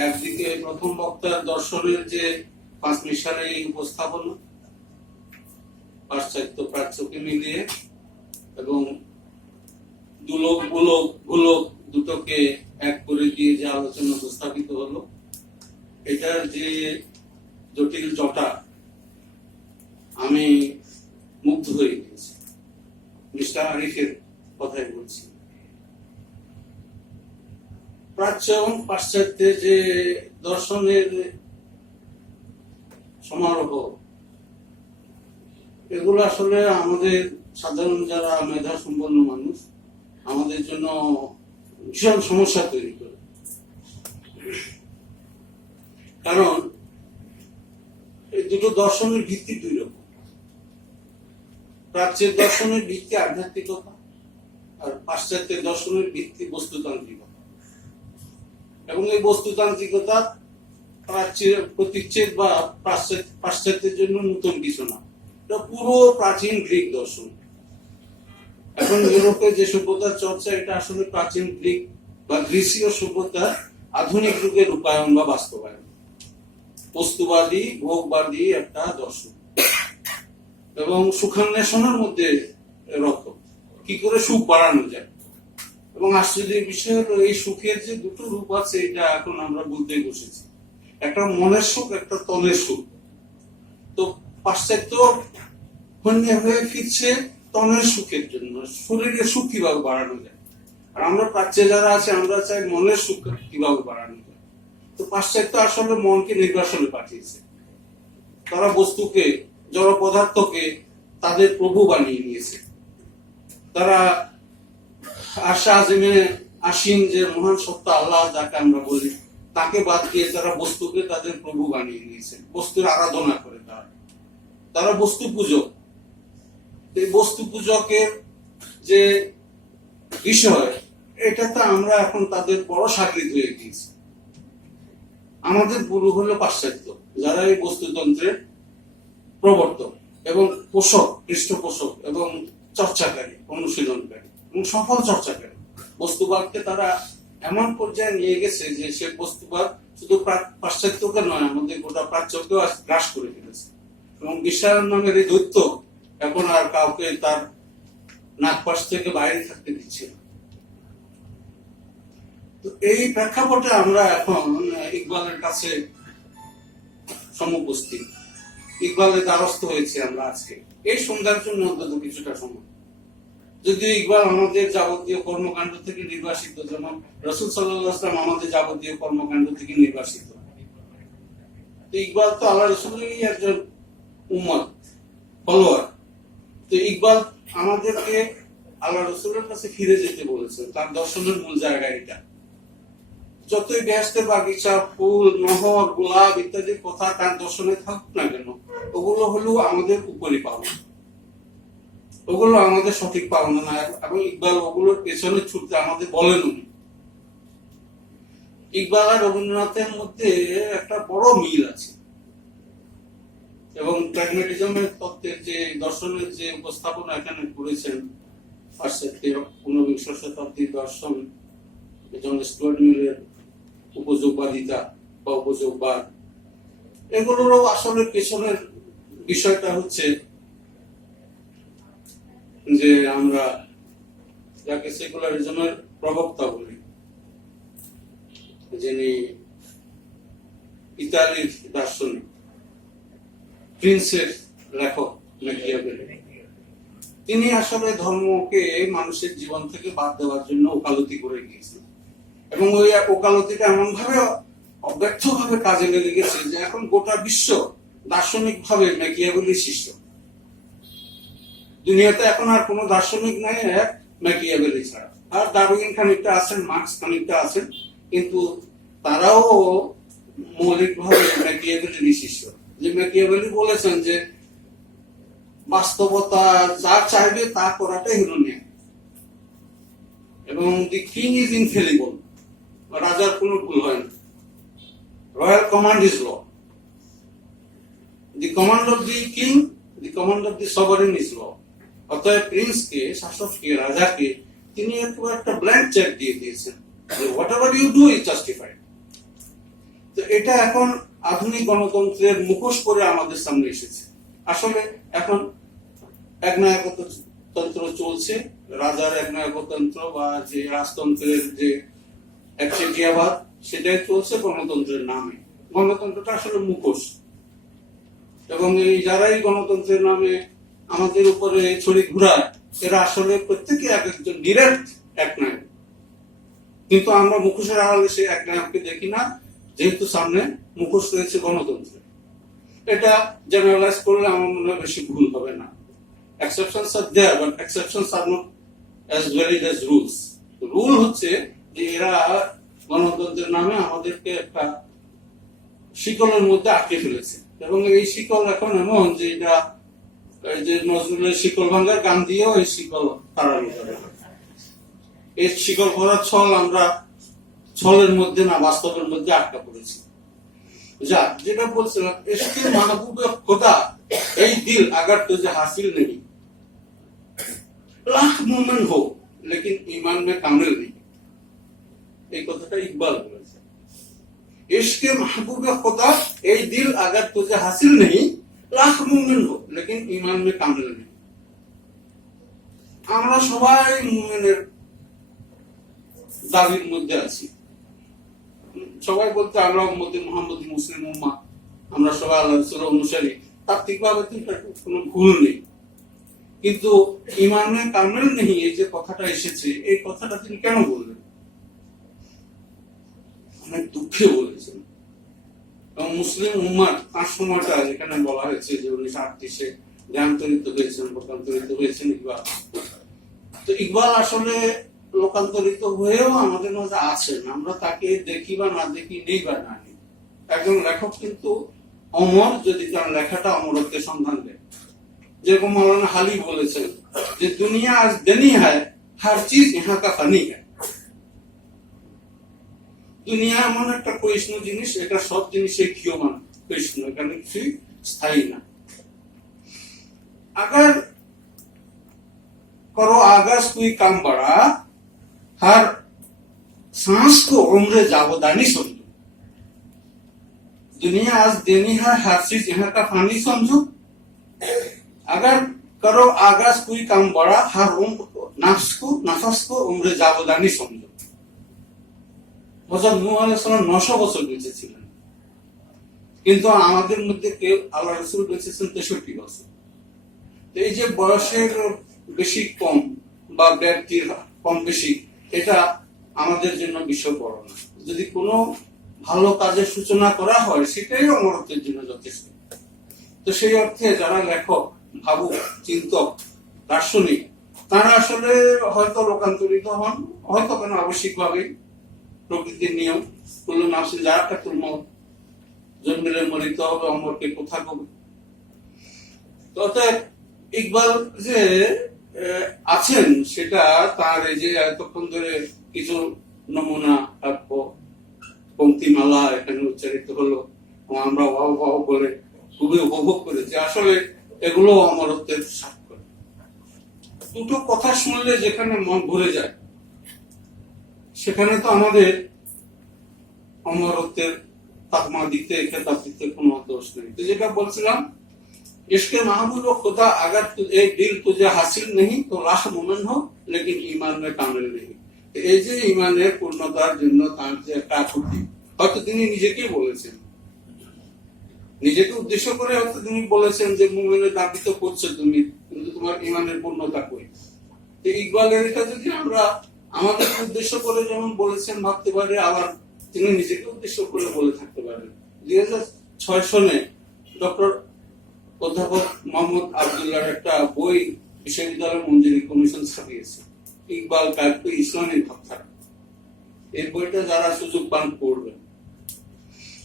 একদিকে প্রথম বক্তার দর্শনের যে পাঁচ মিশালের উপস্থাপনা পাশ্চাত্য প্রাচ্যকে মিলিয়ে এবং দুলোক গোলক গোলক দুটোকে এক করে দিয়ে যে আলোচনা উপস্থাপিত হলো, এটার যে জটিল জটা আমি মুগ্ধ হয়ে গেছি। মিস্টার আরিফের কথাই বলছি। প্রাচ্য এবং পাশ্চাত্যের যে দর্শনের সমারোহ, এগুলো আসলে আমাদের সাধারণ যারা মেধা সম্পন্ন মানুষ আমাদের জন্য ভীষণ সমস্যা তৈরি করে। কারণ এই দুটো দর্শনের ভিত্তি দুই রকম। প্রাচ্যের দর্শনের ভিত্তি আধ্যাত্মিকতা আর পাশ্চাত্যের দর্শনের ভিত্তি বস্তুতান্ত্রিকতা। এবং এই বস্তুতান্ত্রিকতা প্রাচ্যের প্রতিচ্ছেদ বা পাশ্চাত্যের জন্য নতুন কিছু না, এটা পুরো প্রাচীন গ্রিক দর্শন। এখন ইউরোপে যে সভ্যতার চর্চা, এটা আসলে প্রাচীন গ্রিক বা গ্রিসীয় সভ্যতার আধুনিক যুগের রূপায়ণ বা বাস্তবায়ন। বস্তুবাদী ভোগবাদী একটা দর্শন এবং সুখান্বেষণের মধ্যে রত, কি করে সুখ বাড়ানো যায়। এবং আশ্চর্যের বিষয় হলো এই সুখের যে দুটো রূপ আছে, এটা এখন আমরা বলতে বসেছি, একটা মনের সুখ, একটা তনের সুখ। তো পাশ্চাত্য হয়ে ফিরছে তনের সুখের জন্য, শরীরের সুখ কিভাবে বাড়ানো যায়। আর আমরা প্রাচ্যে যারা আছে আমরা চাই মনের সুখ কিভাবে বাড়ানো যায়। তো পাশ্চাত্য আসলে মনকে নির্বাসনে পাঠিয়েছে। তারা বস্তুকে, জড় পদার্থকে তাদের প্রভু বানিয়ে নিয়েছে। তারা আশা আজিমে আসীন যে মহান সত্তা আল্লাহ যাকে আমরা বলি, তাকে বাদ দিয়ে তারা বস্তুকে তাদের প্রভু বানিয়ে নিয়েছে। বস্তুর আরাধনা করে তারা বস্তু পূজক। এই বস্তু পূজকের যে বিষয়, এটাতে আমরা এখন তাদের বড় সাকৃত হয়ে গিয়েছি। আমাদের গুরু হলো পাশ্চাত্য, যারা এই বস্তুতন্ত্রের প্রবর্তক এবং পোষক, পৃষ্ঠপোষক এবং চর্চাকারী, অনুশীলনকারী এবং সফল চর্চাকারী। বস্তুবাদকে তারা এমন পর্যায়ে নিয়ে গেছে যে সে বস্তুবাদ শুধু পাশ্চাত্যকে নয়, আমাদের গোটা প্রাচ্যকেও গ্রাস করে ফেলেছে। এবং বিশ্বায়ন নামের এই দৈত্য এখন আর কাউকে তার নাগপাশ থেকে বাইরে থাকতে দিচ্ছে না। তো এই প্রেক্ষাপটে আমরা এখন ইকবালের কাছে সমুপস্থিত, ইকবালের দ্বারস্থ হয়েছে আমরা আজকে এই সন্ধ্যার জন্য অন্তত কিছুটা সময়। যদিও ইকবাল আমাদের যাবতীয় কর্মকাণ্ড থেকে নির্বাসিত, যেমন রাসূল সাল্লাল্লাহু আলাইহি ওয়াসাল্লাম আমাদের যাবতীয় কর্মকাণ্ড থেকে নির্বাসিত। তো ইকবাল তো আল্লাহ রাসূলেরই একজন উম্মত, ফলোয়ার। তো ইকবাল আমাদেরকে আল্লাহ রাসূলের কাছে ফিরে যেতে বলেছেন। তার দর্শনের মূল জায়গা এটা। যতই বেহেশতের বাগিচা, ফুল, নহর, গোলাপ ইত্যাদির কথা তার দর্শনে থাকুক না কেন, ওগুলো হলো আমাদের উপরি পাওনা, ওগুলো আমাদের সঠিক পাওনা না। এবং ইকবাল ওগুলোর পেছনে ছুটতে আমাদের বলেন। ইকবাল আর রবীন্দ্রনাথের মধ্যে একটা বড় মিল আছে। এবং প্র্যাগম্যাটিজমের তত্ত্বের যে দর্শনের যে উপস্থাপনা এখানে করেছেন পাশ্চাত্যের ঊনবিংশ শতাব্দীর দর্শন, জন স্টুয়ার্ট মিলের উপযোগবাদিতা বা উপযোগবাদ, এগুলোরও আসলে পেছনের বিষয়টা হচ্ছে যে আমরা যাকে সেকুলারিজমের প্রবক্তা বলি, যিনি ইতালির দার্শনিক, প্রিন্সের লেখক ম্যাকিয়াভেলি, তিনি আসলে ধর্মকে মানুষের জীবন থেকে বাদ দেওয়ার জন্য ওকালতি করে গিয়েছেন। এবং ওই ওকালতিটা এমন ভাবে অব্যর্থ ভাবে কাজে লেগে গেছে যে এখন গোটা বিশ্ব দার্শনিক ভাবে ম্যাকিয়াভেলির শিষ্য। দুনিয়াতে এখন আর কোন দার্শনিক নাই এক ম্যাকিয়াভেলি ছাড়া। আর ডারউইন খানিকটা আছেন, মার্কস খানিকটা আছেন, কিন্তু তারাও মৌলিকভাবে ম্যাকিয়াভেলির শিষ্য। যে ম্যাকিয়াভেলি বলেছেন যে বাস্তবতা যা চাইবে তা করাটাই হলো ন্যায়, এবং দি কিং ইজ ইনফেলিবল, রাজার কোনো ভুল হয় না। Royal command is law, the command of the king, the command of the sovereign is law. অতএব প্রিন্সকে, শাসককে, রাজাকে তিনি একটা ব্ল্যাঙ্ক চেক দিয়ে দিয়েছেন, whatever you do is justified. এটা এখন আধুনিক গণতন্ত্রের মুখোশ করে আমাদের সামনে এসেছে। আসলে এখন একনায়কতন্ত্র চলছে, রাজার একনায়কতন্ত্র বা যে রাজতন্ত্রের যে একচেটিয়াবাদ, সেটাই চলছে গণতন্ত্রের নামে। গণতন্ত্রটা আসলে মুখোশ, এবং এই যারাই গণতন্ত্রের নামে আমাদের উপরে ছড়ি ঘুরায়, এরা আসলে প্রত্যেকে এক একজন ডিরেক্ট একনায়ক, কিন্তু আমরা মুখোশের আড়ালে সেই একনায়ককে দেখি না, যেহেতু সামনে মুখোশ রয়েছে গণতন্ত্রে। এটা জেনারেলাইজ করলে আমার মনে হয় বেশি ভুল হবে না। Exceptions are there, but exceptions are not as valid as rules. Rule হচ্ছে যে এরা গণতন্ত্রের নামে আমাদেরকে একটা শিকলের মধ্যে আটকে ফেলেছে, এবং এই শিকল এখন এমন যে এটা যে নজরুলের শিকল ভাঙ্গার গান দিয়েও এই শিকল তাড়ানো যাবে। এই শিকল ভরা ছল, আমরা ছলের মধ্যে না বাস্তবের মধ্যে আটকা পড়েছি। যা যেটা বলছিলাম, ইশকে মাহবুবে খোদা এই দিল अगर तुझे हासिल नहीं, लाख मोमिन हो लेकिन ईमान में कामिल नहीं। এই কথাটা ইকবাল বলেছে। इश्क महबूब खुदा এই दिल अगर तुझे हासिल नहीं, लाख मोमिन हो लेकिन ईमान में कामिल नहीं। আমরা সবাই মুমিনের দাবির মধ্যে আছি। সবাই বলতে আমরা উম্মতে মুহাম্মদী, মুসলিম উম্মাহ, আমরা সবাই আল্লাহর রাসূলের অনুসারী, তাত্ত্বিকভাবে তো কোনো ভুল নেই। কিন্তু ইমানে কামিল নেই, এই যে কথাটা এসেছে, এই কথাটা তিনি কেন বললেন? অনেক দুঃখে বলেছেন। এবং মুসলিম উম্মাহ তার সময়টা যেখানে বলা হয়েছে যে 1938-এ জ্ঞানান্তরিত হয়েছেন, লোকান্তরিত হয়েছেন ইকবাল। তো ইকবাল আসলে লোকান্তরিত হয়েও আমাদের মাঝে আছেন, আমরা তাকে দেখি বা না দেখি, নেই বা না নেই। একজন লেখক কিন্তু অমর, যদি তার লেখাটা অমরত্বের সন্ধান দেয়। যেরকম মৌলানা হালি বলেছেন যে দুনিয়া আজ দেনি হয়, হর চিজ ইহা কা ফানি হ্যায়। দুনিয়া এমন একটা ক্ষয়িষ্ণু জিনিস, এটা সব জিনিসে ক্ষীয়মান, ক্ষয়িষ্ণু, এখানে কিছুই স্থায়ী না। अगर करो आगाज कोई काम बड़ा, हर सांस को उम्र जावदानी समझो। दुनिया आज देनी है, हर चीज यहाँ का फानी समझो। अगर करो आगाज कोई काम बड़ा, हर नफस को उम्र जावदानी समझो। হযরত নূহ আলাইহিস সালাম 900 বছর বেঁচে ছিলেন, কিন্তু আমাদের মধ্যে কেউ আল্লাহর রাসূল বেঁচেছেন 63 বছর। এই যে বয়সের বেশি কম বা ব্যক্তির কম বেশি, এটা আমাদের জন্য বিষয় বড় না। যদি কোনো ভালো কাজের সূচনা করা হয়, সেটাই অমরত্বের জন্য যথেষ্ট। তো সেই অর্থে যারা লেখক, ভাবুক, চিন্তক, দার্শনিক, তারা আসলে হয়তো লোকান্তরিত হন, হয়তো কেন আবশ্যিকভাবে প্রকৃতির নিয়ম, কুল্লু নাফসিন যায়কাতুল মউত, জন্মেলে মরিতে হবে, অমরকে কোথা কবে। অতএব ইকবাল যে আছেন, সেটা তার এই যে এতক্ষণ ধরে কিছু নমুনা কাব্য পঙ্ক্তিমালা এখানে উচ্চারিত হলো, আমরা ওয়াও ওয়াও বলে খুবই উপভোগ করেছি। আসলে এগুলো অমরত্বের সাক্ষ্য। দুটো কথা শুনলে যেখানে মন ভরে যায়, সেখানে তো আমাদের অমরত্বের তাকমা দিতে, খেতাব দিতে কোনো দোষ নেই। তো যেটা বলছিলাম, इसके महबूब खुदा अगर एक दिल तुझे हासिल नहीं तो लाख मोमिन हो लेकिन ईमान में कामिल नहीं। এই যে ঈমানের পূর্ণতার জন্য তার যে একটা আকুতি, হয়তো তিনি নিজেকে বলেছেন, নিজেকে উদ্দেশ্য করে হয়তো তিনি বলেছেন যে মুমিনের দাবি তো করছো তুমি, কিন্তু তোমার ঈমানের পূর্ণতা কই। তো ইকবালের এটা যদি আমরা আমাদের উদ্দেশ্য করে যেমন বলেছেন ভাবতে পারি, আবার তিনি নিজেকে উদ্দেশ্য করে বলে থাকতে পারেন। 2006 সনে ডক্টর অধ্যাপক মোহাম্মদ আব্দুল্লাহর একটা বই বিশ্ববিদ্যালয় মঞ্জুরি কমিশন ছাপিয়েছে, ইকবাল কায়দে ইসলামী ভাবধারা। এই বইটা যারা সুযোগ পান পড়বেন।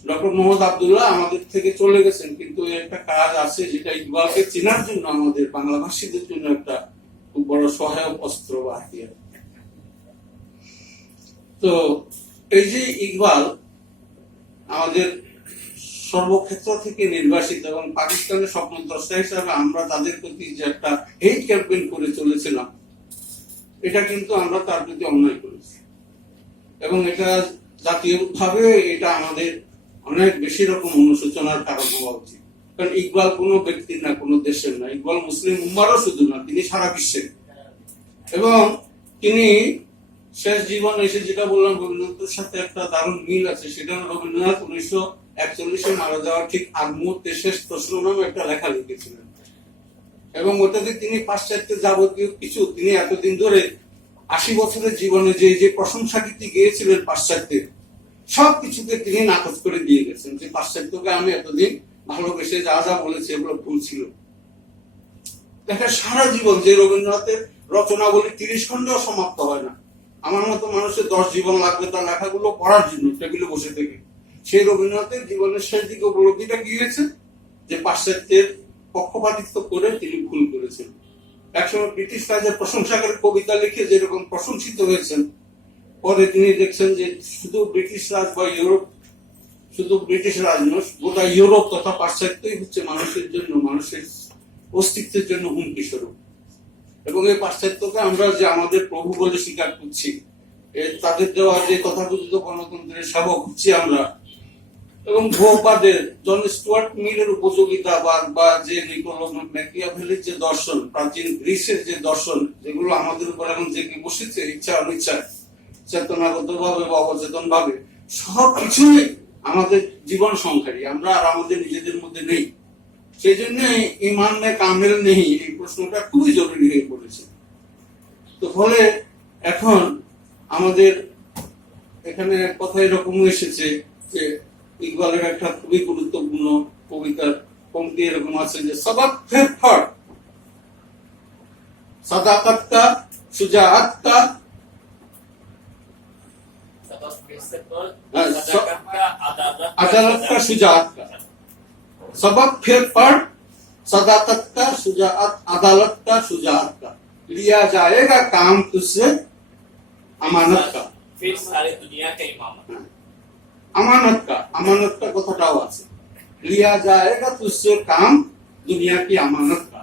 ডক্টর মোহাম্মদ আব্দুল্লাহ আমাদের থেকে চলে গেছেন, কিন্তু একটা কাজ আছে যেটা ইকবালকে চেনার জন্য আমাদের বাংলা ভাষীদের জন্য একটা খুব বড় সহায়ক অস্ত্র বা হাতিয়ার। তো এই যে ইকবাল আমাদের সর্বক্ষেত্র থেকে নির্বাসিত, এবং পাকিস্তানের স্বপ্নদ্রষ্টা হিসাবে আমরা তাদের প্রতি যে একটা হেট ক্যাম্পেইন করে চলেছিলাম, এটা কিন্তু আমরা তার প্রতি অন্যায় করেছি, এবং এটা জাতীয়ভাবে এটা আমাদের অনেক বেশি রকম অনুশোচনার কারণ হওয়া উচিত। কারণ ইকবাল কোনো ব্যক্তির না, কোনো দেশের না, ইকবাল মুসলিম উম্মারও শুধু না, তিনি সারা বিশ্বের। এবং তিনি শেষ জীবন এসে যেটা বললাম, রবীন্দ্রনাথের সাথে একটা দারুণ মিল আছে। সেটা রবীন্দ্রনাথ 1941 মারা যাওয়ার ঠিক আগ মুহূর্তে শেষ প্রশ্ন নামে একটা লেখা লিখেছিলেন, এবং ওটাতে তিনি পাশ্চাত্যের যাবতীয় কিছু, তিনি এতদিন ধরে 80 বছরের জীবনে যে যে প্রশংসা গীতি গেয়েছিলেন পাশ্চাত্যের, সব কিছুকে তিনি নাকচ করে দিয়ে গেছেন, যে পাশ্চাত্যকে আমি এতদিন ভালোবেসে যা যা বলেছি এগুলো ভুল ছিল। দেখা সারা জীবন যে রবীন্দ্রনাথের রচনাবলী 30 খণ্ডেও সমাপ্ত হয় না। আমার মতো মানুষের 10 জীবন লাগবে তার লেখাগুলো পড়ার জন্য টেবিলে বসে থেকে। সেই রবীন্দ্রনাথের জীবনের শেষ দিকে উপলব্ধিটা কি হয়েছে, যে পাশ্চাত্যের পক্ষপাতিত্ব করে তিনি ভুল করেছেন। একসময় ব্রিটিশ রাজের প্রশংসা করে কবিতা লিখে যেরকম প্রশংসিত হয়েছেন, পরে তিনি দেখছেন যে শুধু ব্রিটিশ রাজ বা ইউরোপ, শুধু ব্রিটিশ রাজ নয়, গোটা ইউরোপ তথা পাশ্চাত্যই হচ্ছে মানুষের জন্য, মানুষের অস্তিত্বের জন্য হুমকি স্বরূপ। এবং এই পাশ্চাত্যকে আমরা যে আমাদের প্রভু বলে স্বীকার করছি, তাদের দেওয়া যে তথাকথিত গণতন্ত্রের সেবক হচ্ছি আমরা, এবং ভোগবাদের জন স্টুয়ার্ট মিলের উপযোগিতাবাদ বা যে নিকোলো ম্যাকিয়াভেলির যে দর্শন, প্রাচীন গ্রিসের যে দর্শন, যেগুলো আমাদের উপর এখন জেগে বসেছে ইচ্ছা অনিচ্ছায়, চেতনাগত ভাবে বা অচেতন ভাবে, সব কিছুই আমাদের জীবন সংখ্যারী, আমরা আর আমাদের নিজেদের মধ্যে নেই। সেই জন্য ইমান নে কামেল নেই, এই প্রশ্নটা খুবই জরুরি হয়ে পড়েছে। তো ফলে এখন আমাদের এখানে কথা এরকম এসেছে যে ইকবালের একটা খুবই গুরুত্বপূর্ণ কবিতার পংক্তি এরকম আছে যে সবাক ফের ফর সাদাকাত কা সুজাআত কা अदालत का शुजाअत का सबक फिर पढ़ सदाकत का शुजाअत अदालत का शुजाअत का लिया जाएगा काम तुझसे अमानत का फिर सारी दुनिया का इमाम अमानत का কথাটাও আছে लिया जाएगा तुझसे काम दुनिया की अमानत का।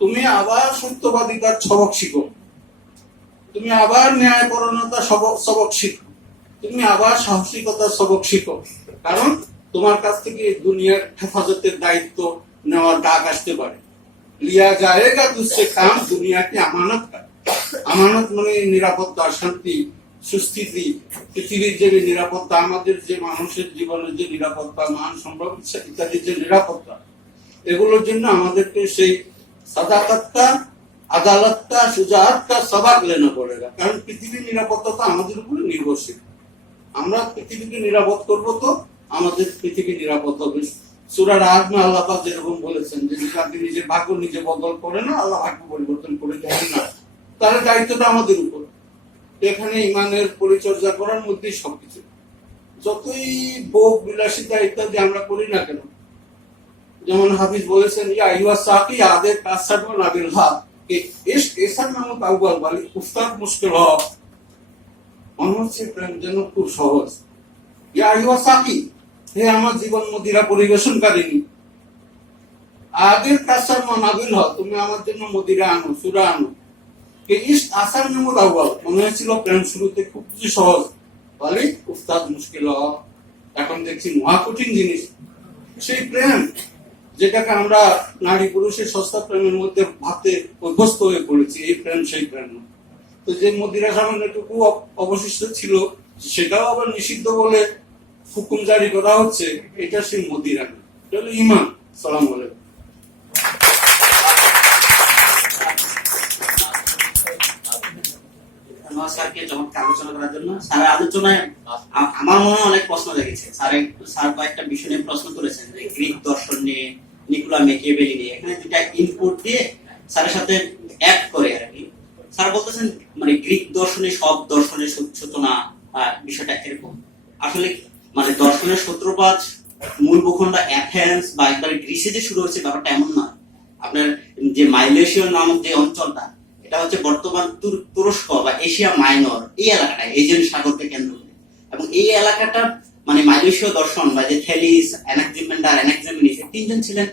তুমি আবার সত্যবাদিতার সবক শিখো, তুমি আবার ন্যায়পরায়ণতার সবক শিখো, তুমি আবার সাহসিকতার সবক শিখো, কারণ তোমার কাছ থেকে দুনিয়ার হেফাজতের দায়িত্ব নেওয়ার ডাক আসতে পারে। লিয়া জায়েগা তুঝসে কাম দুনিয়া কি আমানত কা। আমানত মানে নিরাপত্তা, শান্তি, সুস্থিতি, পৃথিবীর যে নিরাপত্তা, আমাদের যে মানুষের জীবনের যে নিরাপত্তা, মান সম্ভব ইত্যাদির যে নিরাপত্তা, এগুলোর জন্য আমাদেরকে সেই সাদাকাত কা, আদালত কা, সুজাআত কা সবাক লেনা পড়েগা। কারণ পৃথিবীর নিরাপত্তা তো আমাদের উপরে নির্ভরশীল। আমরা পৃথিবীকে নিরাপদ করব তো আমাদের পৃথিবী নিরাপদ হবে। সূরা রাদ মে আল্লাহ পাক যেরকম বলেছেন যে আপনি নিজের ভাগ্য নিজে বদল করে না, আল্লাহ ভাগ্য পরিবর্তন করে দেন না, তাহলে দায়িত্বটা আমাদের উপর। এখানে ইমানের পরিচর্যা করার মধ্যেই সবকিছু। যতই ভোগ বিলাসিতা ইত্যাদি আমরা করি না কেন, যেমন হাফিজ বলেছেন ইয়া আইয়ুহা সাকি আদে কাসাব নাবিল হক কে ইশক এসার নাম তাওবাল বালি উস্তাদ মুশকিল হক। মনে হচ্ছে প্রেম যেন খুব সহজ। ইয়া আইয়ুহা সাকি, হে আমার জীবন মদিরা পরিবেশনকারিনী, আদের কাসার নাবিল হক, তুমি আমার জন্য মদিরা আনো, সুরা আনো। কে ইশক আসার নাম তাওবাল, মনে হয়েছিল প্রেম শুরুতে খুব কিছু সহজ, বালি উস্তাদ মুশকিল হক। এখন দেখছি মহা কঠিন জিনিস। সেই প্রেম যেটাকে আমরা নারী পুরুষের সস্তা প্রেমের মধ্যে ভাবতে অভ্যস্ত হয়ে পড়েছি, এই প্রেম সেই প্রেম। তো যে মদিরা সামান্যটুকু অবশিষ্ট ছিল সেটাও আবার নিষিদ্ধ বলে হুকুম জারি করা হচ্ছে, এটা সেই মদিরা না, এটা হলো ঈমান। সালাম আলাইকুম। স্যারকে চমৎকার আলোচনা করার জন্য। স্যারের আলোচনায় আমার মনে অনেক প্রশ্ন জেগেছে। স্যার কয়েকটা বিষয় নিয়ে প্রশ্ন করেছেন, যে গ্রিক দর্শন নিয়ে, নিকোলা মেকিয়াভেলি নিয়ে। এখানে দুটা ইনপুট দিয়ে স্যারের সাথে অ্যাড করে আর কি। স্যার বলতেছেন মানে গ্রিক দর্শনে সব দর্শনের সূচনা, বিষয়টা এরকম। আসলে মানে দর্শনের সূত্রপাত মূল ভূখণ্ড অ্যাথেন্স বা একবারে গ্রিসে যে শুরু হয়েছে ব্যাপারটা এমন নয়। আপনার যে মাইলেশীয় নামক যে অঞ্চলটা, এটা হচ্ছে বর্তমান তুরস্ক বা এশিয়া মাইনর, এই এলাকাটা এজিয়ান সাগরকে কেন্দ্র করে। এবং এই এলাকাটা মানে মাইলেশীয় দর্শন বা যে থেলিস, অ্যানাক্সিমেন্ডার, অ্যানাক্সিমেনিস, তিনজন ছিলেন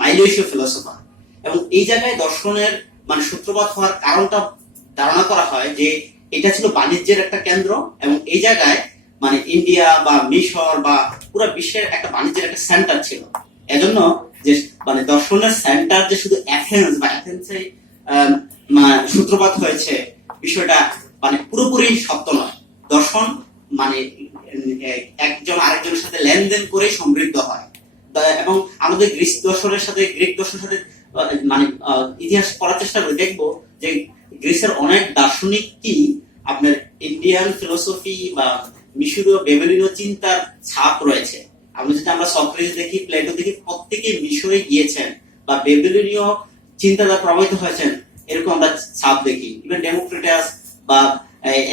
মাইলেশীয় ফিলোসফার। এবং এই জায়গায় দর্শনের মানে সূত্রপাত হওয়ার কারণটা ধারণা করা হয় যে এটা ছিল বাণিজ্যের একটা কেন্দ্র, এবং এই জায়গায় মানে ইন্ডিয়া বা মিশর বা পুরো বিশ্বের একটা বাণিজ্যের একটা সেন্টার ছিল। এজন্য যে মানে দর্শনের সেন্টার যে শুধু অ্যাথেন্স বা অ্যাথেন্সে সূত্রপাত হয়েছে বিষয়টা মানে পুরোপুরি সত্য নয়। দর্শন মানে একজন আরেকজনের সাথে লেনদেন করে সমৃদ্ধ হয়। এবং আমাদের গ্রিক দর্শনের সাথে মানে ইতিহাস পড়ার চেষ্টা করে দেখবো যে গ্রিসের অনেক দার্শনিকই আপনার ইন্ডিয়ান ফিলোসফি বা মিশরীয় বেবিলনীয় চিন্তার ছাপ রয়েছে। আমরা সক্রেটিস দেখি, প্লেটো দেখি, প্রত্যেকেই মিশরে গিয়েছেন বা বেবিলনীয় চিন্তা দ্বারা প্রভাবিত হয়েছেন, এরকম আমরা ছাপ দেখি। ইভেন ডেমোক্রিটাস বা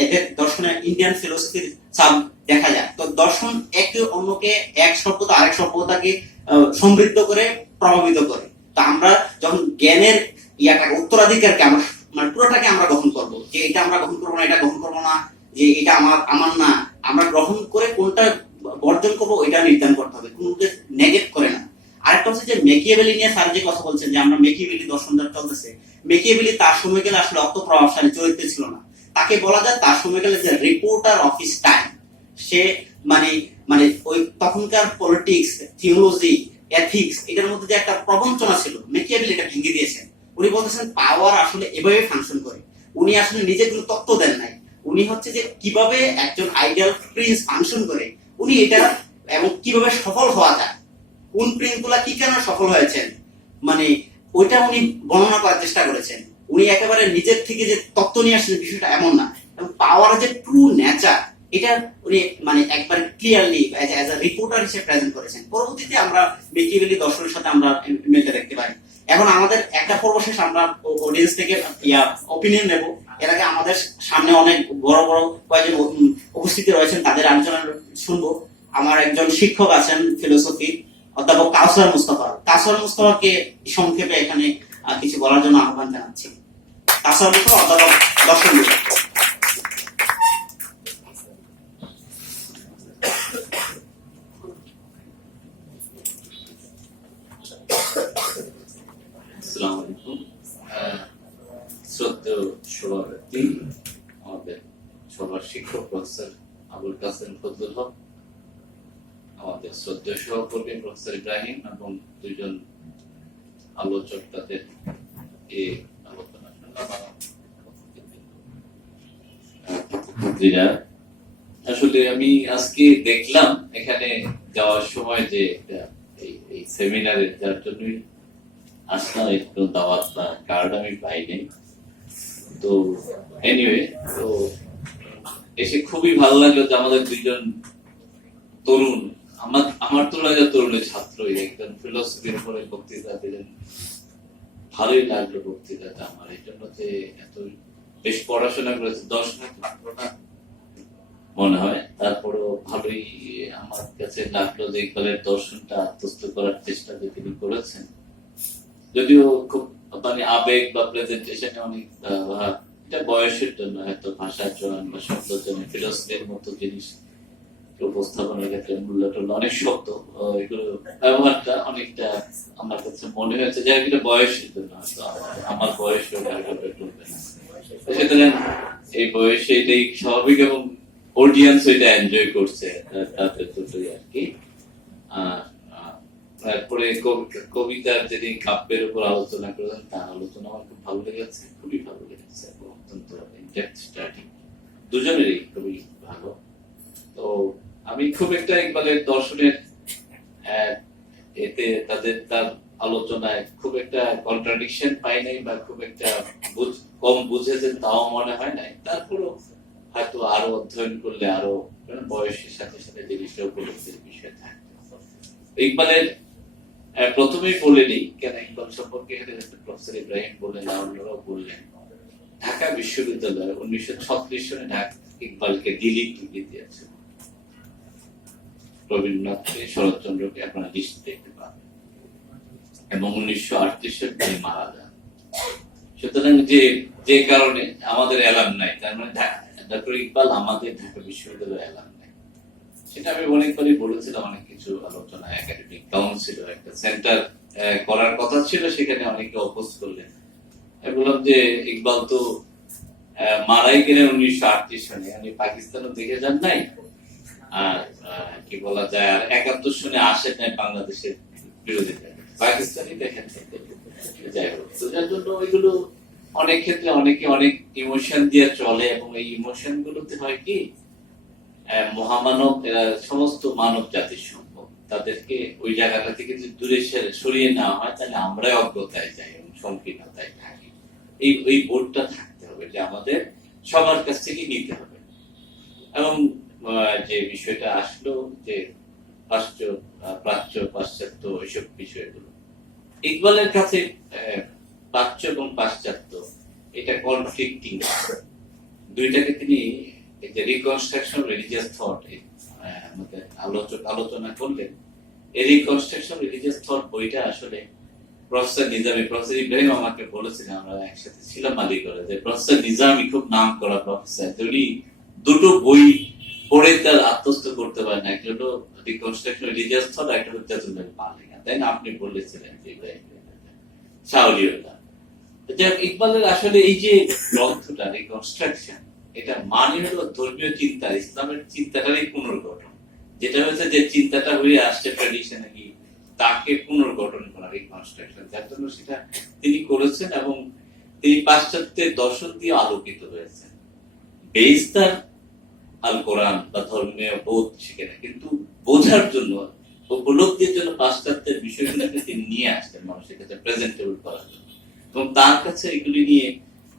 এদের দর্শনে ইন্ডিয়ান ফিলোসফির ছাপ দেখা যায়। তো দর্শন একে অন্যকে এক সভ্যতা আরেক সভ্যতাকে সমৃদ্ধ করে, প্রভাবিত করে। তো আমরা যখন জ্ঞানের ইয়াটাকে উত্তরাধিকারকে আমরা মানে পুরোটাকে আমরা গ্রহণ করবো, যে এটা আমরা গ্রহণ করবো না, এটা গ্রহণ করবো না, যে এটা আমার না, আমরা গ্রহণ করে কোনটা বর্জন করবো ওইটা নির্ধারণ করতে হবে, কোনটা নেগেট করে না। আরেকটা হচ্ছে যে মেকিয়াভেলি নিয়ে স্যার যে কথা বলছেন যে আমরা মেকিয়াভেলি দর্শন দ্বারা চলতেছে, মেকিয়াভেলি তার সময় গেলে আসলে অত প্রভাবশালী চরিত্র ছিল না। তাকে বলা যায় তার সময় গেলে যে রিপোর্টার অফ হিজ টাইম। সে মানে মানে ওই তখনকার পলিটিক্স, থিওলজি, এথিক্স এটার মধ্যে যে একটা প্রবঞ্চনা ছিল, মেকিয়াভেলি এটা ভেঙে দিয়েছেন। উনি বলতেছেন পাওয়ার আসলে এভাবে ফাংশন করে। উনি আসলে নিজে কোনো তত্ত্ব দেন নাই, উনি হচ্ছে যে কিভাবে একজন আইডিয়াল প্রিন্স ফাংশন করে উনি এটা, এবং কিভাবে সফল হওয়া যায়, কোন প্রিন্স গুলা কি কেন সফল হয়েছেন, মানে ওইটা উনি বর্ণনা করার চেষ্টা করেছেন। উনি একেবারে নিজের থেকে যে তত্ত্ব নিয়ে আসছেন বিষয়টা এমন না, এবং পাওয়ার যে ট্রু নেচার এটা উনি মানে একবার ক্লিয়ারলি অ্যাজ আ রিপোর্টার হিসেবে প্রেজেন্ট করেছেন। পরবর্তীতে আমরা মেকিয়াভেলি দর্শনের সাথে আমরা মিলতে দেখতে পাই। এখন আমাদের একটা পর্ব শেষ, আমরা অডিয়েন্স থেকে অপিনিয়ন নেব। এর আগে আমাদের সামনে অনেক বড় বড় কয়েকজন উপস্থিতি রয়েছেন, তাদের আলোচনা শুনবো। আমার একজন শিক্ষক আছেন ফিলোসফি, অধ্যাপক কাউসার মুস্তাফাকে সংক্ষেপে এখানে কিছু বলার জন্য আহ্বান জানাচ্ছি। কাউসার মুস্তাফা, অধ্যাপক দর্শন বিভাগ। আসসালামু আলাইকুম। শ্রদ্ধেয় সভাপতি, আমাদের সবার শিক্ষক প্রফেসর আবুল কাসেম ফজলুল হক, আমাদের শ্রদ্ধেয় সহকর্মী প্রফেসর ইব্রাহিম এবং দুজন আলোচক, তাদের এই আলোচনা আসলে আমি আজকে দেখলাম এখানে যাওয়ার সময় যে এই সেমিনারে যার জন্যই আসলাম, একটু দাওয়াত বা কার্ড আমি পাইনি। তো এনিওয়ে, তো এসে খুবই ভালো লাগলো যে আমাদের দুইজন তরুণ, আমার তুলনায় তরুণের ছাত্র, একজন ফিলোসফির উপরে বক্তৃতা দিলেন। ভালোই লাগলো বক্তৃতাটা আমার, এই জন্য যে এত বেশ পড়াশোনা করেছে, 10 মিনিট মনে হয়, তারপরও ভালোই আমার কাছে লাগলো যে ইকবালের দর্শনটা আত্মস্থ করার চেষ্টা যে তিনি করেছেন। যদিও খুব মানে আবেগ বা প্রেজেন্টেশনে অনেক এটা বয়সের জন্য, হয়তো ভাষার চয়ন বা শব্দ চয়ন, ফিলোসফির মতো জিনিস উপস্থাপনের ক্ষেত্রে মূল্যটা অনেক শব্দ, এগুলো ব্যবহারটা অনেকটা আমার কাছে মনে হয়েছে যে এটা বয়সের জন্য, হয়তো আমার বয়স করবে না। সুতরাং এই বয়সে এটাই স্বাভাবিক এবং অডিয়েন্স এটা এনজয় করছে, তাদের দুটোই আর কি। তারপরে কবিতার যিনি কাব্যের উপর আলোচনা করেন, তার আলোচনা আমার খুব ভালো লেগেছে, খুবই ভালো লেগেছে এবং অত্যন্ত ইনডেপথ স্টাডি, দুজনেরই খুবই ভালো। তো আমি খুব একটা ইকবালের দর্শনের এতে তার আলোচনায় খুব একটা কন্ট্রাডিকশন পাই নাই, বা খুব একটা কম বুঝেছেন তাও মনে হয় নাই। তারপরও হয়তো আরো অধ্যয়ন করলে আরো বয়সের সাথে সাথে জিনিসটা উপলব্ধির বিষয় থাকে। ইকবালের প্রথমেই বলেনি কেন ইকবাল সম্পর্কে প্রফেসর ইব্রাহিম বললেন, অন্যরাও বললেন, ঢাকা বিশ্ববিদ্যালয় 1936 সালে ইকবালকে ডিলিট দিয়েছে। রবীন্দ্রনাথকে, শরৎচন্দ্রকে আপনারা লিস্ট দেখতে পাবেন, এবং 1938 সালে তিনি মারা যান। সুতরাং যে কারণে আমাদের অ্যালাম নাই, তার মানে ডক্টর ইকবাল আমাদের ঢাকা বিশ্ববিদ্যালয়ের অ্যালাম নাই। সেটা আমি অনেকবারই বলেছিলাম, অনেক কিছু আলোচনা, একাডেমিক কাউন্সিল একটা সেন্টার করার কথা ছিল, সেখানে অনেকে অপোজ করলেন। আমি বললাম যে ইকবাল তো মারাই গেলেন 1938 সালে, আমি পাকিস্তানও দেখে যান নাই, আর কি বলা যায়, আর 71 সনে আসে নাই বাংলাদেশের বিরোধিতা, পাকিস্তানি দেখেন। যাই হোক, তো যার জন্য ওইগুলো অনেক ক্ষেত্রে অনেকে অনেক ইমোশন দিয়ে চলে, এবং এই ইমোশন গুলোতে হয় কি মহামানব, এরা সমস্ত মানব জাতির সম্ভব, তাদেরকে ওই জায়গাটা থেকে যদি দূরে সরিয়ে নেওয়া হয়, তাহলে আমরাই অজ্ঞতায় যাই এবং সংকীর্ণতায় থাকি। এই বোধটা থাকতে হবে যে আমাদের সবার কাছ থেকে নিতে হবে। এবং যে বিষয়টা আসলো যে প্রাচ্য পাশ্চাত্য ওইসব বিষয়গুলো, ইকবালের কাছে প্রাচ্য এবং পাশ্চাত্য এটা কনফ্লিক্টিং, দুইটাকে তিনি রিকনস্ট্রাকশন রিলিজিয়াস থট আমাদের আলোচনা করলেন। এই রিকনস্ট্রাকশন রিলিজিয়াস থট বইটা আসলে প্রফেসর ইব্রাহিম আমাকে বলেছিলেন, আমরা একসাথে ছিলাম আলিগড়ে, যে প্রফেসর নিজামী খুব নাম করা প্রফেসর, উনি দুটো বই পড়ে তার আত্মস্থ করতে পারেন, একটা হলো রিকনস্ট্রাকশন রিলিজিয়াস থট, একটা হলো জাতুল্লাহ পালিকা, তাই না? আপনি বলেছিলেন যে শাওলিউল্লাহ। ইকবালের আসলে এই যে গ্রন্থটা রিকনস্ট্রাকশন, এটা মানে হলো ধর্মীয় চিন্তা, ইসলামের চিন্তাটারই পুনর্গঠন, যেটা হচ্ছে যে চিন্তাটা হয়ে আসছে ট্র্যাডিশনালি, তাকে পুনর্গঠন করা রিকনস্ট্রাকশন, যার জন্য সেটা তিনি করেছেন। এবং তিনি পাশ্চাত্যের দর্শন দিয়ে আলোকিত হয়েছেন। বেইস্তার আল কোরআন বা ধর্মীয় বোধ শিখে না, কিন্তু বোঝার জন্য, উপলব্ধির জন্য পাশ্চাত্যের বিষয়গুলোকে তিনি নিয়ে আসতেন মানুষের কাছে প্রেজেন্টেবল করার জন্য। এবং তার কাছে এগুলি নিয়ে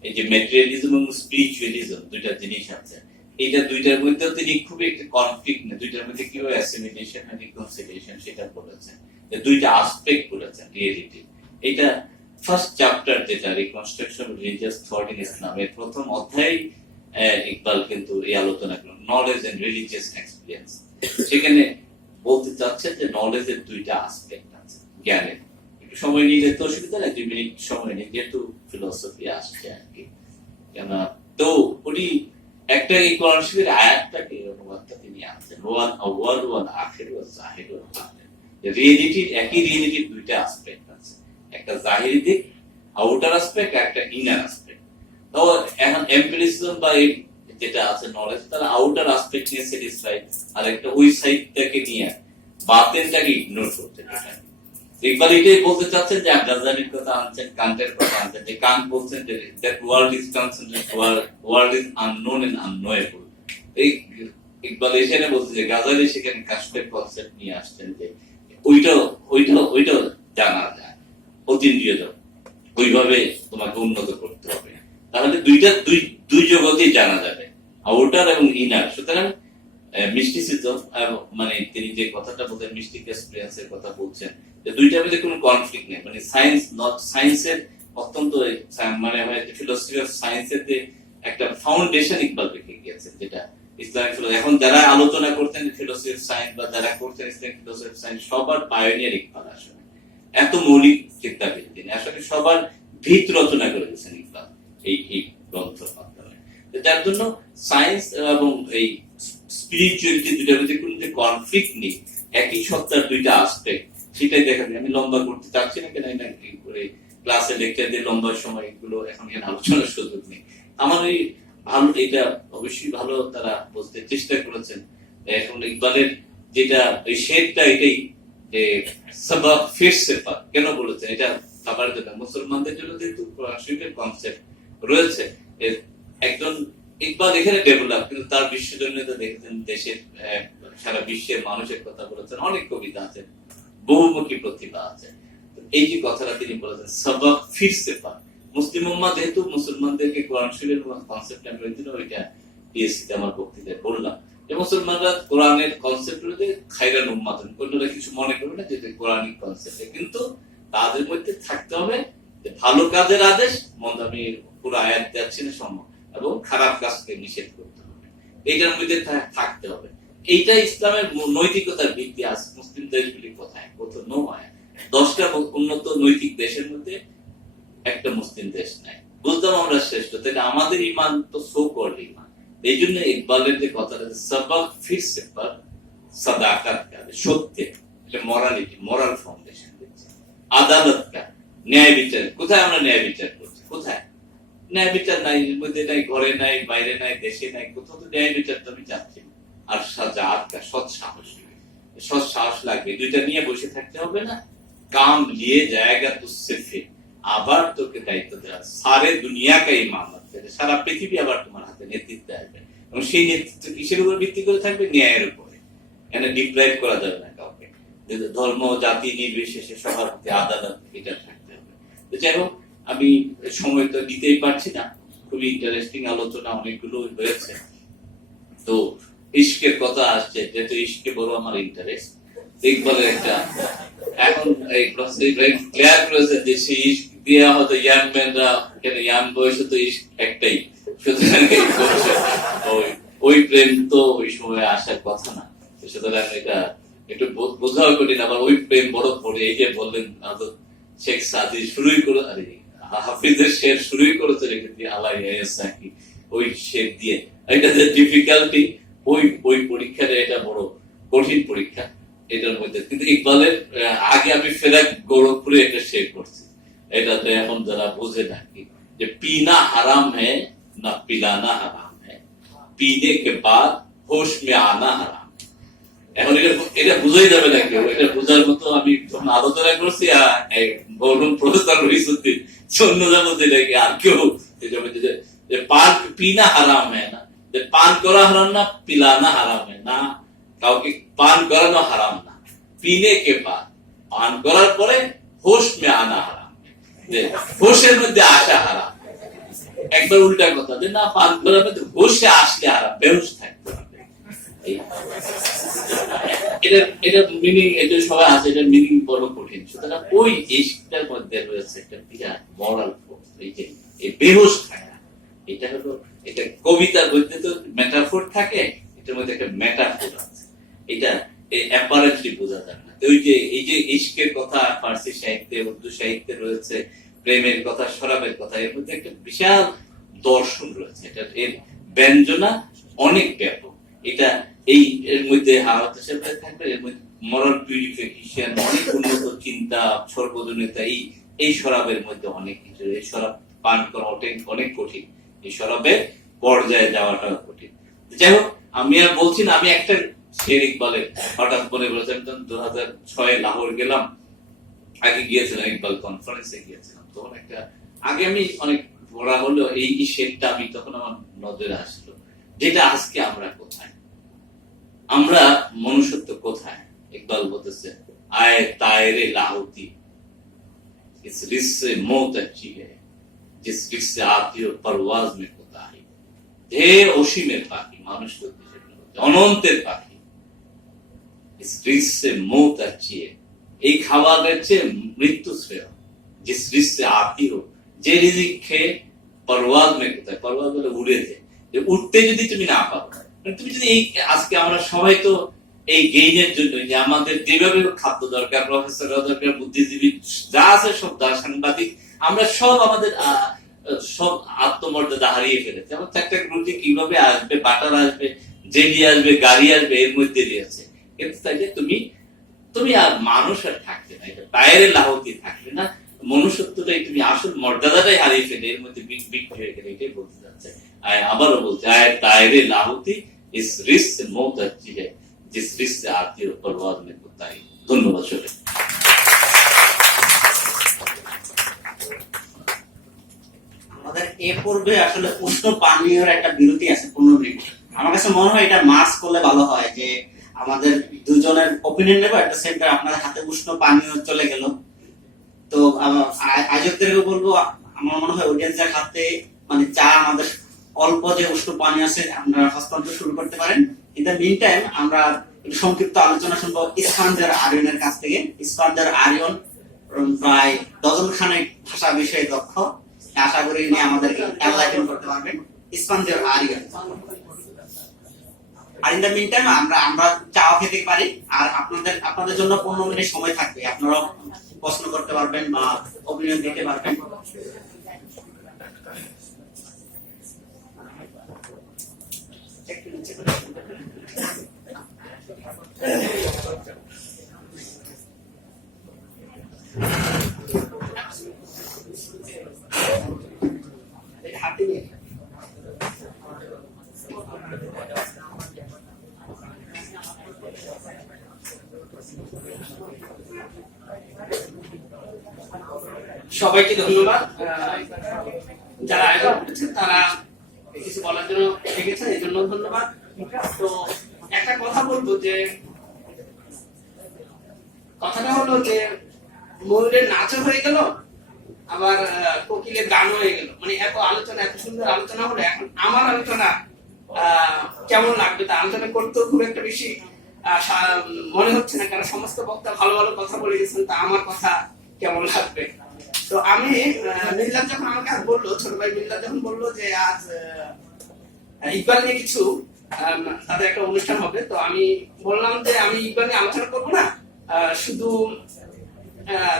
এই যে ম্যাটেরিয়ালিজম এবং স্পিরিচুয়ালিজম দুইটা জিনিস আছে, এইটা দুইটার মধ্যে তিনি খুবই একটা কনফ্লিক্ট নেই, দুইটার মধ্যে কিভাবে অ্যাসিমিলেশন আর রিকনসিলিয়েশন সেটা বলেছেন, যে দুইটা আসপেক্ট বলেছেন রিয়েলিটি। এটা ফার্স্ট চ্যাপ্টার, যেটা রিকনস্ট্রাকশন রিলিজিয়াস থট ইন ইসলাম, এর প্রথম অধ্যায় ইকবাল কিন্তু এই আলোচনা করেন নলেজ এন্ড রিলিজিয়াস এক্সপিরিয়েন্স। সেখানে বলতে চাচ্ছে যে নলেজের দুইটা আসপেক্ট আছে, জ্ঞানের। একটু সময় নিলে তো অসুবিধা নেই, 2 মিনিট সময় নিয়ে, যেহেতু ফিলোসফি আসছে আর কি। কেন তো উনি একটা এই কোরআন শরীফের আয়াতটাকে অনুবাদটা তিনি আনছেন, ওয়ান আউয়াল ওয়ান আখির ওয়া জাহির ওয়া বাতিন। রিয়েলিটির একই রিয়েলিটির দুইটা আসপেক্ট আছে, একটা জাহিরি দিক আউটার আসপেক্ট, একটা ইনার আসপেক্ট। তো এখন এমপিরিসিজম বা যেটা আছে নলেজ, তারা আউটার আসপেক্ট নিয়ে স্যাটিসফাইড, আর একটা ওই সাইডটাকে নিয়ে বাতিনটাকে ইগনোর করতে চায়। ইকবাল এটাই বলতে চাচ্ছেন যে গাজালির কথা আনছেন, কান্টের কথা আনছেন, যে কান্ট বলছেন যে that world is concentrate, world is unknown and unknowable. এই ইকবাল এখানে বলছে যে গাজালি সেখানে কাশফের কনসেপ্ট নিয়ে আসছেন, যে ওইটা জানা যায়, অতীন্দ্রিয় ওইভাবে তোমাকে উন্নত করতে হবে, তাহলে দুই জগতেই জানা যাবে, আউটার এবং ইনার। সুতরাং মিস্টিসিজম, মানে তিনি যে কথাটা বলছেন মিস্টিক এক্সপেরিয়েন্সের কথা বলছেন, যে দুইটার মধ্যে কোনো কনফ্লিক্ট নেই, মানে সায়েন্সের অত্যন্ত মানে হয় ফিলোসফি অফ সায়েন্সের যে একটা ফাউন্ডেশন ইকবাল রেখে গিয়েছেন, যেটা ইসলামিক ফিলোসফি। এখন যারা আলোচনা করতেন ফিলোসফি অফ সায়েন্স বা যারা করতেন ইসলামিক ফিলোসফি অফ সায়েন্স, সবার পায়োনিয়ার ইকবাল। আসলে এত মৌলিক চিন্তাবিদ তিনি, আসলে সবার ভিত রচনা করে গেছেন ইকবাল এই গ্রন্থের মাধ্যমে। যার জন্য সায়েন্স এবং এই স্পিরিচুয়ালিটি দুইটার মধ্যে কোনো যে কনফ্লিক্ট নেই, একই সত্তার দুইটা আসপেক্ট, সেটাই দেখা যায়। আমি লম্বা করতে চাচ্ছি না, কেন না ক্লাসে লেকচার দিয়ে লম্বা সময় এগুলো এখন এখানে আলোচনার সুযোগ নেই। আমার এই ভালো, এটা অবশ্যই ভালো তারা বুঝতে চেষ্টা করেছেন। এখন ইকবালের যেটা ওই শেডটা, এটাই যে সবাব ফির সেফা কেন বলেছেন, এটা খাবার জন্য মুসলমানদের জন্য যেহেতু শরীফের কনসেপ্ট রয়েছে, একজন ইকবাল এখানে ডেভেলপ, কিন্তু তার বিশ্বজনীয়তা দেখেছেন, দেশের সারা বিশ্বের মানুষের কথা বলেছেন, অনেক কবিতা আছে, বহুমুখী প্রতিভা আছে। এই যে কথাটা তিনি বলেছেন সবাব ফির সেফা, মুসলিম উম্মাহ যেহেতু মুসলমানদেরকে কোরআন শরীফের কনসেপ্ট, আমি ওইটা পিএসসিতে আমার বক্তৃতায় বললাম যে মুসলমানরা কোরআনের কনসেপ্ট হলে খায়রান উম্মাতুন, অন্যরা কিছু মনে করবে না, যেটা কোরআনিক কনসেপ্ট, কিন্তু তাদের মধ্যে থাকতে হবে যে ভালো কাজের আদেশ, মন্দ, আমি পুরো আয়াত যাচ্ছি না সম্ভব, এবং খারাপ কাজকে নিষেধ করতে হবে, এইটার মধ্যে থাকতে হবে। এইটা ইসলামের নৈতিকতার ভিত্তি। আছে মুসলিম দেশগুলি কোথায়, কোথাও নয়, 10টা উন্নত নৈতিক দেশের মধ্যে একটা মুসলিম দেশ নাই। বুঝলাম আমরা শ্রেষ্ঠ, তাহলে আমাদের ইমান তো সো কল্ড ইমান। এই জন্য ইকবালের যে কথাটা সবাব ফির সেফা, সাদাকাত কা, সত্যের মরালিটি, মরাল ফাউন্ডেশন দিচ্ছে, আদালত কা, ন্যায় বিচার। কোথায় আমরা ন্যায় বিচার করছি? কোথায় ন্যায় বিচার নাই, এর মধ্যে নাই, ঘরে নাই, বাইরে নাই, দেশে নাই, কোথাও তো ন্যায় বিচার তো আমি চাচ্ছি। আর সাজাত কা, সৎ সাহস, সৎ সাহস লাগবে, দুইটা নিয়ে বসে থাকতে হবে না। কাম লিয়ে জায়গা তুসসে ফির, আবার তোকে দায়িত্ব দেওয়া, সারে দুনিয়াকে ইমামত, সারা পৃথিবী আবার তোমার হাতে নেতৃত্বে আসবে, এবং সেই নেতৃত্ব কিসের উপর ভিত্তি করে থাকবে? ন্যায়ের উপরে। এখানে ডিপ্রাইভ করা যাবে না কাউকে, ধর্ম জাতি নির্বিশেষে সবার প্রতি আদালত, এটা থাকতে হবে। তো যাই হোক, আমি সময় তো দিতেই পারছি না, খুবই ইন্টারেস্টিং আলোচনা অনেকগুলো হয়েছে। তো ইশকের কথা আসছে, যেহেতু ইশকে বড় আমার ইন্টারেস্ট, ইকবালের একটা এখন এই ক্লিয়ার করেছে যে সেই ইশক দিয়ে হয়তো ইয়াং ম্যানরা, কেন ইয়াং বয়সে তো ইশক একটাই, সুতরাং ওই প্রেম তো ওই সময় আসার কথা না, সুতরাং এটা একটু বোঝাও কঠিন। আবার ওই প্রেম বড় পড়ে, এই যে বললেন শেখ সাদি শুরুই করে, আরে হাফিজের শের শুরুই করেছে আল্লাহ ওই শের দিয়ে, এটা যে ডিফিকাল্টি, ওই পরীক্ষাটা এটা বড় কঠিন পরীক্ষা এটার মধ্যে। কিন্তু ইকবালের আগে আমি ফেরাক গৌরবপুরে একটা শের করছি, এটাতে এখন যারা বোঝে নাকি যে পিনা হারাম হ্যাঁ না পিলানা হারাম হ্যাঁ, পিনে কে বাদ হোশ মে আনা হারাম। এখন এটা বুঝাই যাবে না কেউ, এটা বোঝার মতো আমি যখন আলোচনা করছি বলুন প্রফেসর রহিসুদ্দিন সন্ধ্যা মধ্যে নাকি আর কেউ যে পান পিনা হারাম হ্যাঁ না, যে পান করা হারাম না, পিলানা হারাম হ্যাঁ না, কাউকে পান করানো হারাম না, পিনে কে বাদ, পান করার পরে হোশ মে আনা হারাম, যে হোশের মধ্যে আসা হারাম। একবার উল্টা কথা, যে না পান করার মধ্যে হোশে আসলে হারাম, বেহুশ থাকতে হবে। এটা মিনিং, এটা সবাই আছে, এটা মিনিং বড় কঠিন। সুতরাং ওই ইশকটার মধ্যে রয়েছে একটা বিরাট মরাল ফোর্স, এই যে এই বেহুশ থাকা, এটা হলো, এটা কবিতার মধ্যে তো মেটাফোর থাকে, এটার মধ্যে একটা মেটাফোর আছে, এটা অ্যাপারেন্টলি বোঝা যায় না। ওই যে এই যে ইশকের কথা ফার্সি সাহিত্যে, উর্দু সাহিত্যে রয়েছে, প্রেমের কথা, শরাবের কথা, এর মধ্যে একটা বিশাল দর্শন রয়েছে, এটা এর ব্যঞ্জনা অনেক ব্যাপক। এটা এই এর মধ্যে থাকবে, এর মধ্যে মরাল পিউরিফিকেশন, অনেক উন্নত চিন্তা, সর্বজনীয়তা, এই শরাবের মধ্যে অনেক কিছু। এই শরাব পান করা অনেক কঠিন, এই শরাবের পর্যায়ে যাওয়াটা কঠিন। যাই হোক, আমি আর বলছি না, আমি একটা শের ইকবালের হঠাৎ মনে বলেছেন, 2006 লাহোর গেলাম, আগে গিয়েছিলাম ইকবাল কনফারেন্সে গিয়েছিলাম, তখন একটা আগে আমি অনেক পড়া হলো এই শেরটা আমি তখন আমার নজরে আসলো, যেটা আজকে আমরা কোথায়, আমরা মনুষ্যত্ব কোথায়? ইকবাল বলতেছে আয় তায়রে লাহোতি, इस रिश्त से मौत अच्छी है, जिस रिश्त से आती हो परवाज में कोताही। হে অসীমের পাখি, মানুষ অনন্তের পাখি, इस रिश्त से मौत अच्छी है, এই খাবারের চেয়ে মৃত্যু শ্রেয়, जिस रिश्त से आती हो, যে রিজিক খেয়ে পরওয়াজ মে কোতাহি, পরওয়াজ বলে উড়ে যায়, উঠতে যদি তুমি না পারো, তুমি যদি এই আজকে আমরা সবাই তো এই গেইনের জন্য, যে আমাদের যেভাবে খাদ্য দরকার, প্রফেসর দরকার, বুদ্ধিজীবী যা আছে সব সাংবাদিক, আমরা সব আমাদের সব আত্মমর্যাদা হারিয়ে ফেলেছে। আমার একটা রুটি কিভাবে আসবে, বাটার আসবে, জেলি আসবে, গাড়ি আসবে, এর মধ্যে দিয়েছে। কিন্তু তাই যে তুমি আর মানুষ আর থাকবে না, এটা টায়ারে লাহতি থাকবে না, মনুষ্যত্বটাই তুমি আসল মর্যাদাটাই হারিয়ে ফেলে, এর মধ্যে বিক্রি হয়ে গেলে, এটাই বলতে যাচ্ছে। আবারও বলছে আয় তায়রে লাহতি, ইস রিস্ক से मौत अच्छी है, जिस रिस्क से आती हो परवाज में कोताही। ধন্যবাদ সবাই। আমাদের এ পর্বে আসলে উষ্ণ পানীয়ের একটা বিরতি আছে 15 মিনিট। আমার কাছে মনে হয় এটা মাস করলে ভালো হয়, যে আমাদের দুজনের অপিনিয়ন নেবো, একটা সেন্টার আপনাদের হাতে উষ্ণ পানীয় চলে গেল। তো আয়োজকদেরকে বলবো, আমার মনে হয় অডিয়েন্সের হাতে মানে চা, আমাদের অল্প যে উষ্ণ পানি আছে, আপনারা হস্তান্তর শুরু করতে পারেন। ইন দ্য মিন টাইম আমরা একটু সংক্ষিপ্ত আলোচনা শুনবো ইস্কান্দার আরিয়নের কাছ থেকে। ইস্কান্দার আরিয়ন প্রায় ডজনখানেক ভাষা বিষয়ে দক্ষ, আশা করি ইনি আমাদেরকে এনলাইটেন করতে পারবেন। ইস্কান্দার আরিয়ন। আর ইন দ্য মিন টাইম আমরা চা খেতে পারি, আর আপনাদের জন্য 15 মিনিট সময় থাকবে, আপনারা প্রশ্ন করতে পারবেন বা অপিনিয়ন দিতে পারবেন। সবাইকে ধন্যবাদ। যারা আয়োজন করেছেন তারা কিছু বলার জন্য ডেকেছেন, এই জন্য ধন্যবাদ। তো একটা কথা বলবো যে কথাটা হলো যে ময়ূরের নাচও হয়ে গেল, আবার কোকিলের গানও হয়ে গেল। মানে এত আলোচনা, এত সুন্দর আলোচনা হলো, এখন আমার আলোচনা কেমন লাগবে তা আলোচনা করতেও খুব একটা বেশি মনে হচ্ছে না, কারণ সমস্ত বক্তা ভালো ভালো কথা বলে গেছেন, তা আমার কথা কেমন লাগবে। তো আমি মিল্লাত যখন আমাকে আজ বললো, ছোট ভাই মিল্লাত যখন বললো যে আজ ইকবাল নিয়ে কিছু তাদের একটা অনুষ্ঠান হবে, তো আমি বললাম যে আমি ইকবাল নিয়ে আলোচনা করবো না, শুধু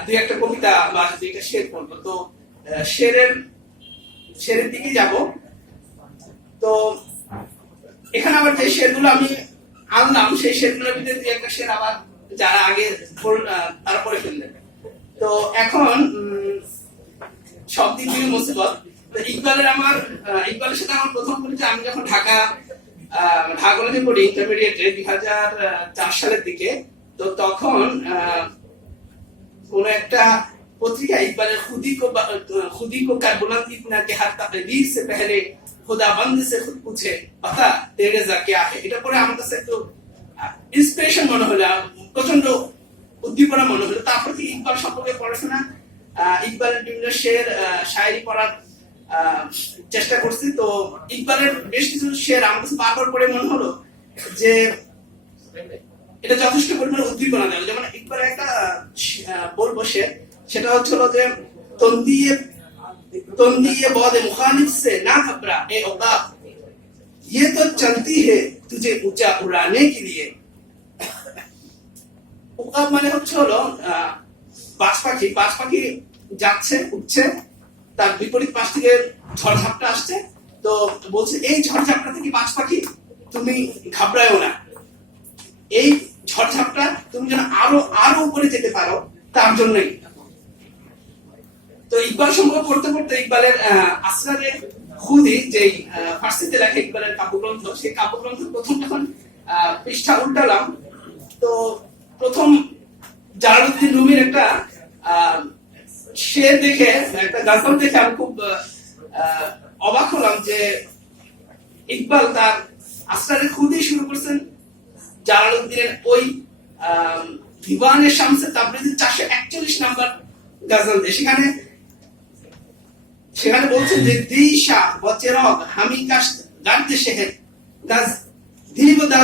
দুই একটা কবিতা বা দুই একটা শের করবো। তো শেরের দিকে যাব। তো এখানে আবার যে শেরগুলো আমি আনলাম, সেই শেরগুলোর ভিতরে দুই একটা শের আবার যারা আগে তারা পড়ে ফেললেন। তো এখন সব দিক থেকে মুসিবত। ইকবালের সাথে আমার প্রথম পরিচয় আমি যখন ঢাকা কলেজে পড়ি ইন্টারমিডিয়েটে 2004 সালের দিকে। তো তখন কোন একটা পত্রিকা ইকবালের खुदी को कर बुलंद इतना कि हर तकदीर से पहले खुदाबंद से खुद पूछे पता तेरे जा क्या है, এটা পরে আমার কাছে একটু ইন্সপিরেশন মনে হলো, প্রচন্ড উদ্দীপনা মনে হলো। তারপর থেকে ইকবাল সম্পর্কে পড়াশোনা, ইকবালের বিভিন্ন শের শায়েরি পড়ার চেষ্টা করছি। তো ইকবালের বেশ কিছু শের আমার কাছে বারবার পড়ে মনে হলো যে এটা যথেষ্ট পরিমাণে উদ্দীপনা দেয়। যেমন ইকবালের একটা বলবো শের, সেটা হচ্ছিল যে তন্দিয়ে বদে মুখালিফ সে না ঘবরা এ औकात ये तो चलती है तुझे ऊंचा उड़ाने के लिए। উকাব মানে হচ্ছে হলো বাজ পাখি যাচ্ছে, উঠছে, তার বিপরীত পাশ থেকে ঝড়ঝাপটা আসছে। তো বলছে এই ঝড়ঝাপটা থেকে বাজ পাখি তুমি ঘাবড়ায়ও না, এই ঝড়ঝাপটা তুমি যেন আরো উপরে যেতে পারো তার জন্যই। তো ইকবাল সম্পর্কে পড়তে পড়তে ইকবালের আসরারে খুদি, যে ফার্সিতে লেখা ইকবালের কাব্যগ্রন্থ, সেই কাব্যগ্রন্থের প্রথম যখন পৃষ্ঠা উল্টালাম, তো প্রথম জালালউদ্দিন রুমির একটা শের দেখে, একটা গজল দেখে আমি খুব অবাক হলাম যে ইকবাল তার আসরারে খুদি শুরু করছেন জালালউদ্দিনের ওই দিওয়ানে শামসে তাবরিজি 441 নাম্বার গজল দিয়ে। সেখানে বলছেন যে দিশা ওয়া চিরাগ হামি কাশ গার্দ শহর গাজ দিব